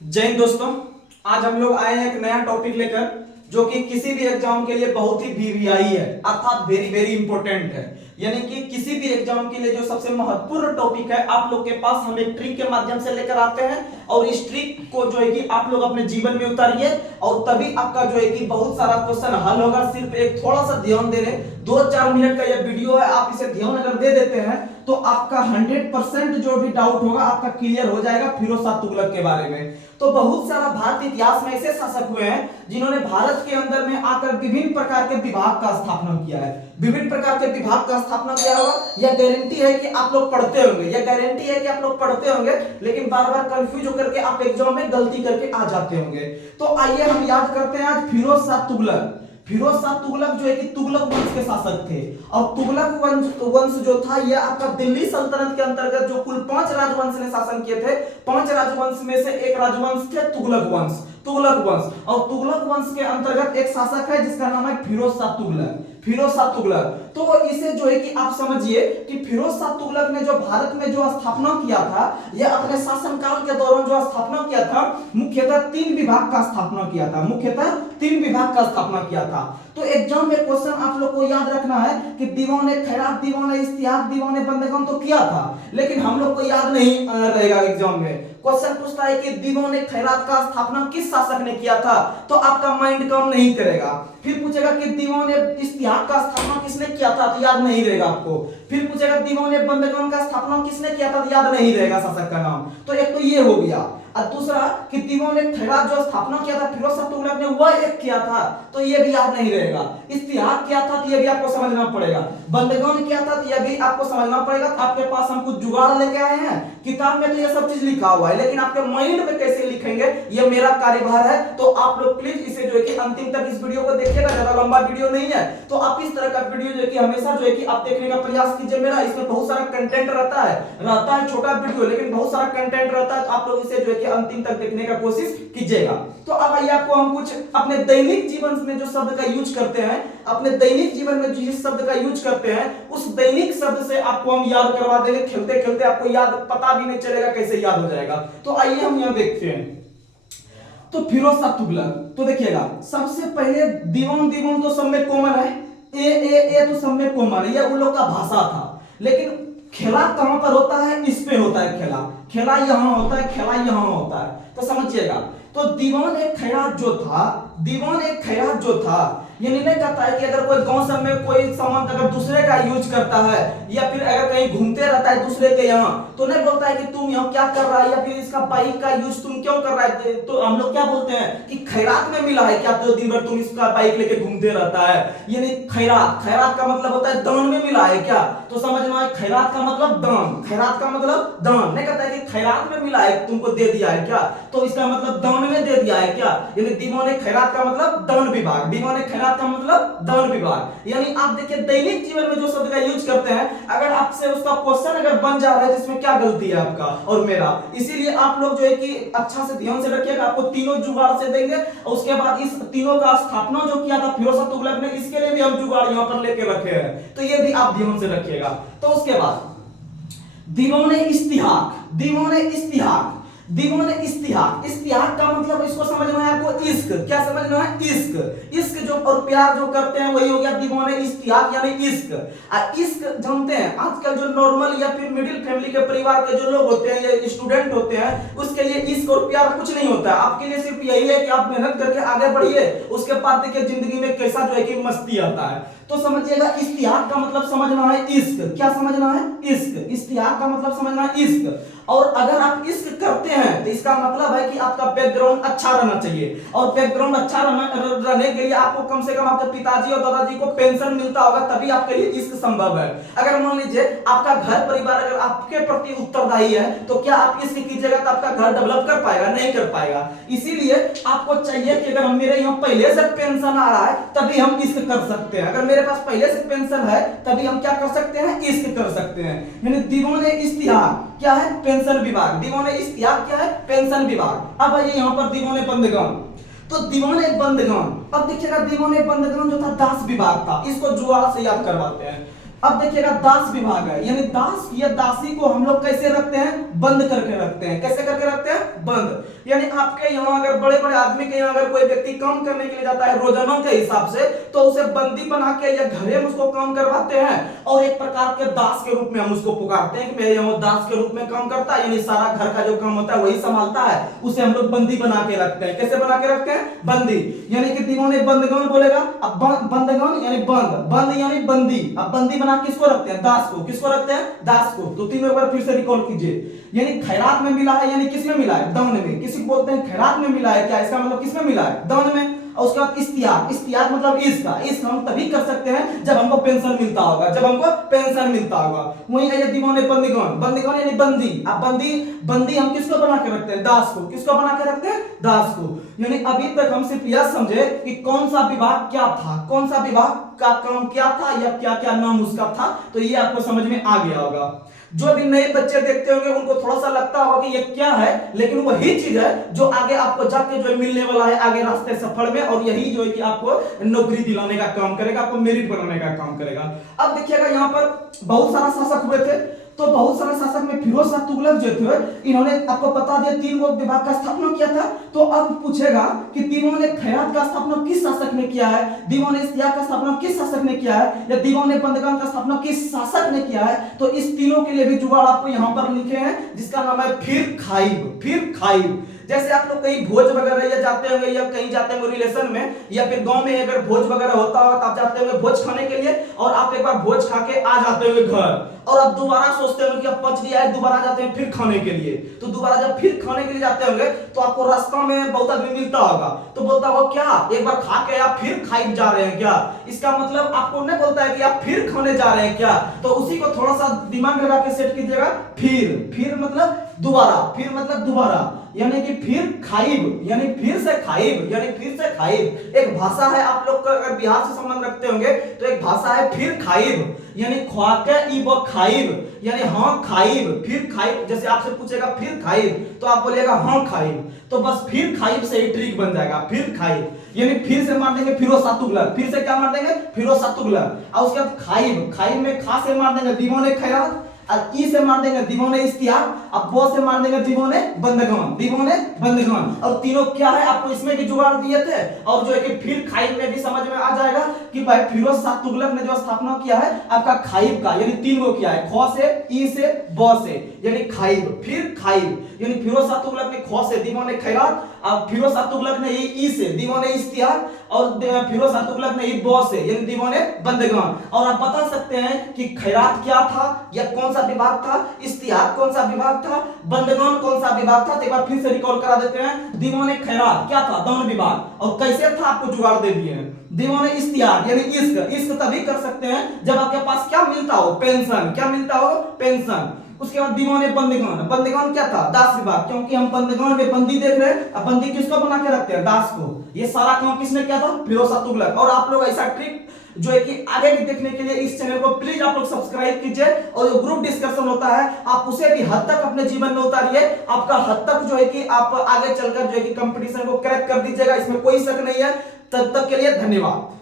जय हिंद दोस्तों। आज हम लोग आए हैं एक नया टॉपिक लेकर जो कि किसी भी एग्जाम के लिए बहुत ही वीवीआई है, अर्थात वेरी वेरी इंपॉर्टेंट है। यानी कि किसी भी एग्जाम के लिए जो सबसे महत्वपूर्ण टॉपिक है आप लोग के पास हम एक ट्रिक के माध्यम से लेकर आते हैं और इस ट्रिक को जो है कि आप लोग अपने जीवन में उतारिए और तभी आपका जो है कि बहुत सारा क्वेश्चन हल होगा। सिर्फ एक थोड़ा सा ध्यान दे रहे, 2-4 मिनट का यह वीडियो है, आप इसे ध्यान अगर दे देते हैं तो आपका 100% जो भी डाउट होगा आपका क्लियर हो जाएगा फिरोज शाह तुगलक के बारे में। तो बहुत सारा भारतीय इतिहास में ऐसे शासक हुए हैं जिन्होंने भारत के अंदर में आकर विभिन्न प्रकार के विभाग का स्थापना किया है, विभिन्न प्रकार के विभाग का स्थापना किया होगा। यह गारंटी है कि आप लोग पढ़ते होंगे, यह गारंटी है कि आप लोग पढ़ते होंगे, लेकिन बार बार कंफ्यूज होकर के आप एग्जाम में गलती करके आ जाते होंगे। तो आइए हम याद करते हैं आज फिरोज शाह तुगलक। फिरोज शाह तुगलक जो है कि तुगलक वंश के शासक थे और तुगलक वंश जो था यह आपका दिल्ली सल्तनत के अंतर्गत जो कुल 5 राजवंश ने शासन किए थे, 5 राजवंश में से एक राजवंश थे तुगलक वंश। तुगलक वंश और तुगलक वंश के अंतर्गत एक शासक है जिसका नाम है फिरोज शाह तुगलक। फिरोज शाह तुगलक, तो इसे जो है कि आप समझिए कि फिरोज शाह तुगलक ने जो भारत में जो स्थापना किया था, यह अपने शासनकाल के दौरान जो स्थापना किया था मुख्यतः 3 विभाग का स्थापना किया था, मुख्यतः 3 विभाग का स्थापना किया था। तो एग्जाम में क्वेश्चन आप लोग को याद रखना है कि दीवान खैरात, दीवान इश्तिहाक, दीवान बंदगम तो किया था, लेकिन हम लोग को याद नहीं रहेगा। एग्जाम में क्वेश्चन पूछता है कि दीवान खैरात का स्थापना किस शासक ने किया था, तो आपका माइंड काम नहीं करेगा। फिर पूछेगा कि दीवान इश्तिहाक का स्थापना किसने किया था, तो याद नहीं रहेगा आपको। फिर पूछेगा दीवान बंदगम का स्थापना किसने किया था, तो याद नहीं रहेगा शासक का नाम। तो एक तो ये हो गया, और दूसरा कि दीवान खैरात जो स्थापना किया था फिरोज शाह तुगलक ने, वह एक किया था, तो ये भी याद नहीं रहेगा। इश्तिहाक क्या था तो ये भी आपको समझना पड़ेगा। बंदगम क्या था तो ये भी आपको समझना पड़ेगा। तो आपके पास हम कुछ जुगाड़ लेके आए हैं, किताब में तो ये सब चीज लिखा हुआ है, लेकिन आपके माइंड में कैसे लिखेंगे ये मेरा कार्यभार है। तो आप लोग प्लीज इसे जो है कि अंतिम तक इस वीडियो को देखिएगा, ज्यादा लंबा वीडियो नहीं है। तो आप इस तरह का वीडियो जो है कि हमेशा जो है कि आप देखने का प्रयास कीजिए। मेरा इसमें बहुत सारा कंटेंट रहता है छोटा वीडियो, लेकिन बहुत सारा कंटेंट रहता है। तो आप लोग इसे जो है कि अंतिम तक देखने का कोशिश कीजिएगा। तो अब आइए आपको हम कुछ अपने दैनिक जीवन में जो शब्द का यूज करते हैं, अपने दैनिक जीवन में जिस शब्द का यूज करते हैं उस दैनिक शब्द से आपको हम याद करवा देंगे। खेलते खेलते आपको याद पता भी नहीं चलेगा कैसे याद हो जाएगा। तो आइए हम यहां देखते हैं। तो फिरोज शाह तुगलक, तो देखिएगा सबसे पहले दीवान तो सब में कॉमन है, ए तो सब में कॉमन है, ये उन लोग का भाषा था। लेकिन खेला कहां पर होता है, इस पे होता है खेला यहां होता है, खेला यहां होता है। तो समझिएगा, तो दीवान खैरात जो था ये निर्णय करता है कि अगर कोई गांव सब में कोई सामान अगर दूसरे का यूज करता है या फिर अगर कहीं घूमते रहता है दूसरे के यहाँ, तो नहीं बोलता है कि तुम यहाँ क्या कर रहा है या फिर इसका बाइक का यूज तुम क्यों कर रहा है। तो हम लोग क्या बोलते हैं कि खैरात में मिला है क्या, तो दिन भर तुम इसका बाइक लेके घूमते रहता है। यानी खैरात का मतलब होता है दान में मिला है क्या, तो समझना है खैरात का मतलब दान, खैरात का मतलब दान। नहीं कहता है कि खैरात में मिला है तुमको दे दिया है क्या, तो इसका मतलब दान में दे दिया है क्या। यानी दीवान खैरात का मतलब दान विभाग, दीवान खैरात का मतलब दान विभाग। यानी आप देखिए दैनिक जीवन में जो शब्द का यूज करते हैं, अगर आपसे उसका क्वेश्चन अगर बन जा रहा है तो इसमें क्या गलती है आपका और मेरा। इसीलिए आप लोग जो है कि अच्छा से ध्यान से रखिएगा। आपको तीनों जुगाड़ से देंगे और उसके बाद इस तीनों का स्थापना जो किया था फिरोज शाह तुगलक ने, इसके लिए भी हम जुगाड़ यहां पर लेके रखे हैं, तो ये भी आप ध्यान से रखिएगा। तो उसके बाद दीवान इश्तिहाक, इश्तिहाक का मतलब इसको समझना है आपको इश्क। क्या समझना है, इश्क जो और प्यार जो करते हैं वही हो गया दीवान इश्तिहाक यानी इश्क। इश्क जानते हैं आजकल जो नॉर्मल या फिर मिडिल फैमिली के परिवार के जो लोग होते हैं या स्टूडेंट होते हैं, उसके लिए इश्क और प्यार कुछ नहीं होता है। आपके लिए सिर्फ यही है कि आप मेहनत करके आगे बढ़िए, उसके बाद देखिए जिंदगी में कैसा जो है कि मस्ती आता है। तो समझिएगा इश्तिहाक का मतलब समझना है इश्क। क्या समझना है, इश्क। इश्तिहाक का मतलब समझना है इश्क। और अगर आप इश्क करते हैं तो इसका मतलब है कि आपका बैकग्राउंड अच्छा रहना चाहिए, और बैकग्राउंड अच्छा रहने के लिए आपको कम से कम आपके पिताजी और दादाजी को पेंशन मिलता होगा, तभी आपके लिए इश्क संभव है। अगर मान लीजिए आपका घर परिवार अगर आपके प्रति उत्तरदायी है, तो क्या आप इश्क कीजिएगा तो आपका घर डेवलप कर पाएगा, नहीं कर पाएगा। इसीलिए आपको चाहिए कि अगर मेरे यहाँ पहले से पेंशन आ रहा है तभी हम इश्क कर सकते हैं, अगर मेरे पास पहले से पेंशन है तभी हम क्या कर सकते हैं, इश्क कर सकते हैं। यानी दीवान इश्तिहाक क्या है, पेंशन विभाग। दीवान इश्तिहाक क्या है, पेंशन विभाग। अब आइए यहाँ पर दीवान बंदगम। तो दीवान बंदगम, अब देखिएगा दीवान बंदगम जो था दास विभाग था, इसको जुगाड़ से याद करवाते हैं। अब देखिएगा दास विभाग है, यानी दास या दासी को हम लोग कैसे रखते हैं, बंद करके रखते हैं। कैसे करके रखते हैं, बंद। यानी आपके यहाँ अगर बड़े बड़े आदमी के यहाँ अगर कोई व्यक्ति काम करने के लिए जाता है रोजाना के हिसाब से, तो उसे बंदी बना के या घरे में उसको काम करवाते हैं, और एक प्रकार के दास के रूप में हम उसको पुकारते हैं कि मेरे यहाँ दास के रूप में काम करता है, यानी सारा घर का जो काम होता है वही संभालता है, उसे हम लोग बंदी बना के रखते हैं। कैसे बना के रखते हैं, बंदी। यानी कि दीवाने बंदगण बोलेगा, अब बंदगण यानी बंद, बंद यानी बंदी। अब बंदी बना किसको रखते हैं, दास को। किसको रखते हैं, दास को। तो तीनों एक बार फिर से रिकॉल कीजिए। यानी खैरात में मिला है, यानी किसमें मिला है, दान में। किसी को बोलते हैं खैरात में मिला है, क्या इसका मतलब किसमें मिला है, दान में। और उसके बाद इस्तियाक, इस्तियाक मतलब इश्क हम तभी कर सकते हैं जब हमको पेंशन मिलता होगा, जब हमको पेंशन मिलता होगा। वहीं है ये दीवाने बंदीगण, बंदीगण यानी बंदी। अब बंदी हम किसको बना के रखते हैं, दास को। किसको बना के रखते हैं, दास को। यानी अभी तक हम सिर्फ यह समझे कि कौन सा विभाग क्या था, कौन सा विभाग का काम क्या था, या क्या क्या नाम उसका था, तो ये आपको समझ में आ गया होगा। जो भी नए बच्चे देखते होंगे उनको थोड़ा सा लगता होगा कि ये क्या है, लेकिन वही चीज है जो आगे आपको जाके जो मिलने वाला है आगे रास्ते सफर में, और यही जो है कि आपको नौकरी दिलाने का काम करेगा, आपको मेरिट बनाने का काम करेगा। अब देखिएगा यहाँ पर बहुत सारा शासक हुए थे, तो बहुत सारे शासक में फिरोज शाह तुगलक जो थे, इन्होंने आपको बता दिया 3 गो विभाग का स्थापना किया था। तो अब पूछेगा कि दीवाने खैरात का स्थापना किस शासक ने किया है, दीवाने इस्तियाक का स्थापना किस शासक ने किया है, या दीवाने बंदगण का स्थापना किस शासक ने किया है। तो इस तीनों के लिए भी जुगाड़ आपको यहाँ पर लिखे हैं, जिसका नाम है फिर खाइब। फिर खाइब जैसे आप लोग कहीं भोज वगैरह या जाते होंगे, या कहीं जाते होंगे रिलेशन में, या फिर गांव में अगर भोज वगैरह होता होगा तो आप जाते होंगे भोज खाने के लिए, और आप एक बार भोज खा के आ जाते होंगे घर, और अब दोबारा सोचते होंगे कि अब पच गया है, दोबारा जाते हैं फिर खाने के लिए। तो दोबारा जब फिर खाने के लिए जाते होंगे तो आपको रास्ता में बहुत आदमी मिलता होगा, तो बोलता होगा क्या एक बार खा के आप फिर खाई जा रहे हैं क्या। इसका मतलब आपको नहीं बोलता है कि आप फिर खाने जा रहे हैं क्या। तो उसी को थोड़ा सा दिमाग लगा के सेट कीजिएगा। फिर मतलब दोबारा, फिर मतलब दोबारा, यानी कि फिर खाइब, यानी फिर से खाइब, यानी फिर से खाइब। एक भाषा है, आप लोग अगर बिहार से संबंध रखते होंगे तो एक भाषा है फिर खाइब, यानी ख्वाके इब खाइब, यानी हाँ खाइब, फिर खाइब। जैसे आपसे पूछेगा फिर खाइब, तो आप बोलिएगा हाँ खाइब। तो बस फिर खाइब से ही ट्रिक बन जाएगा, फिर खाइब। यानी फिर से मार देंगे फिरोज शाह तुगलक, फिर से क्या मार देंगे, फिरोज शाह तुगलक। और उसके बाद खाइब, खाइब में खा से मार देंगे दीवाने खैरात, और ई से मार देंगे दीवाने इस्तियाक, अब वो से मार देंगे दीवाने बंदगण, दीवाने बंदगण। और तीनों क्या है आपको इसमें भी जुगाड़ दिए थे, और जो है कि फिर खाइब में भी समझ में आ जाएगा कि भाई फिरोज शाह तुगलक ने जो स्थापना किया है आपका खाइब का, यानी 3 गो किया है, ख से, ई से, ब से, यानी खाइब। फिर खाइब यानी फिरोज शाह तुगलक ने ख से दीवाने खैरात, और फिरोज शाह तुगलक ने ई से दीवाने इस्तियाक, और फिरोज शाह तुगलक ने ब से यानी दीवाने बंदगण। और आप बता सकते हैं कि खैरात क्या था, या कौन सा विभाग था, इस्तियाक कौन सा विभाग था, बंदगण कौन सा विभाग था। तो एक बार फिर से रिकॉल करा देते हैं। दीवाने खैरात क्या था, दान विभाग, और कैसे था आपको जुगाड़ दे दिए हैं। दीवाने इस्तियाक यानी इश्क, इश्क तभी कर सकते हैं जब आपके पास क्या मिलता हो, पेंशन। क्या मिलता हो, पेंशन। उसके बाद दीवाने बंदीगण, बंदीगण क्या था, दास विभाग, क्योंकि हम बंदीगण में बंदी देख रहे हैं। अब बंदी किसको बना के रखते हैं, दास को। ये सारा काम किसने किया था, फिरोज शाह तुगलक। और आप लोग ऐसा ट्रिक जो है कि आगे भी देखने के लिए इस चैनल को प्लीज आप लोग सब्सक्राइब कीजिए, और जो ग्रुप डिस्कशन होता है आप उसे भी हद तक अपने जीवन में उतारिए। आपका हद तक जो है कि आप आगे चलकर जो है कि कंपटीशन को क्रैक कर दीजिएगा, इसमें कोई शक नहीं है। तब तक के लिए धन्यवाद।